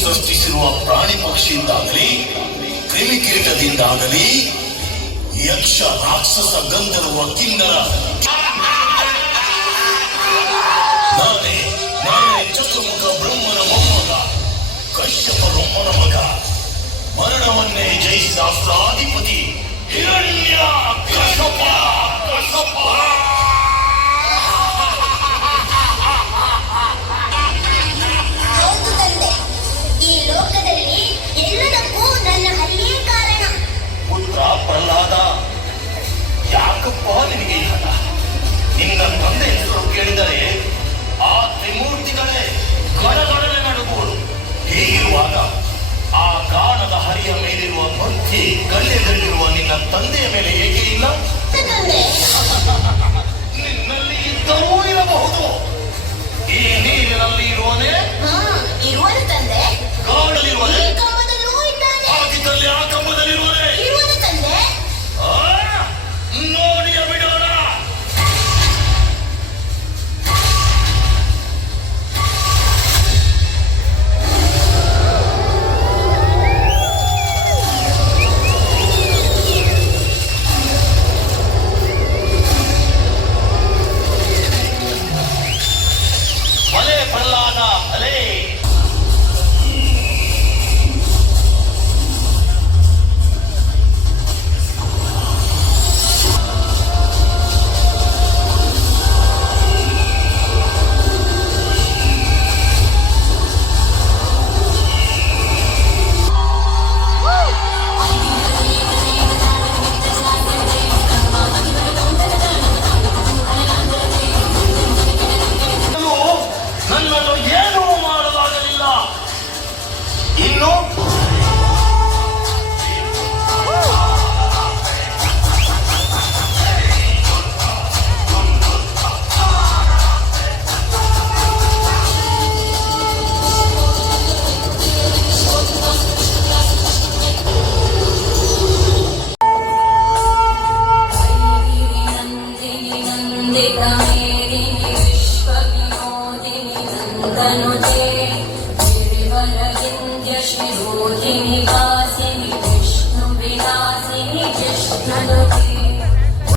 ಸೃಷ್ಟಿಸಿರುವ ಪ್ರಾಣಿ ಪಕ್ಷಿಯಿಂದಾಗಲಿ ಕ್ರಿಮಿಕೀಟದಿಂದಾಗಲಿ ಯಕ್ಷ ರಾಕ್ಷಸ ಗಂಧರ್ವ ಕಿನ್ನರ ನಾನೇ ಚತುರ್ಮುಖ ಬ್ರಹ್ಮನ ಮೊಮ್ಮಗ ಕಶ್ಯಪ ಬ್ರಹ್ಮನ ಮಗ ಮರಣವನ್ನೇ ಜಯಿಸಿದ ಅಸ್ತ್ರಾಧಿಪತಿ ಹಿರಣ್ಯ ಕಶ್ಯಪ. ಹೌದು ತಂದೆ, ಈ ಲೋಕದಲ್ಲಿ ಎಲ್ಲದಕ್ಕೂ ನನ್ನ ಹರಿಯೇ ಕಾರಣ. ಪುತ್ರ ಪ್ರಹ್ಲಾದ, ಯಾಕಪ್ಪ ನಿನಗೆ ಈ ಹಠ? ನಿನ್ನ ತಂದೆ ಹೆಸರು ಕೇಳಿದರೆ ಆ ತ್ರಿಮೂರ್ತಿಗಳೇ ಗಡಗಡನೆ ನಡುಗುವುದು. ಹೀಗಿರುವಾಗ ಆ ಗಾಣದ ಹರಿಯ ಮೇಲಿರುವ ಭಕ್ತಿ ಗಣ್ಯದಲ್ಲಿರುವ ನಿನ್ನ ತಂದೆಯ ಮೇಲೆ ಏಕೆ ಇಲ್ಲ? ನಿನ್ನಲ್ಲಿ ಇದ್ದರೂ ಇರಬಹುದು. ಈ ನೀರಿನಲ್ಲಿ ಇರುವನೇ ಇರುವನು ತಂದೆ. ಗಾಢಲಿರುವನೇ ಕಂಬದಲ್ಲೂ ಇದ್ದಾನೆ. ಹಾಗಿದ್ದಲ್ಲಿ ಆ ಕಂಬದಲ್ಲಿರುವನೇ ಇರುವನು ತಂದೆ. ನೋಡಿಯ ಬಿಡೋಣ. ಅಲೆ ಪ್ರಹ್ಲಾದ, ಅಲೆ. ನನ್ನನ್ನು ಏನೂ ಮಾಡಲಾಗಲಿಲ್ಲ. ಇನ್ನು विश्व विनोदिनी नंदनुजे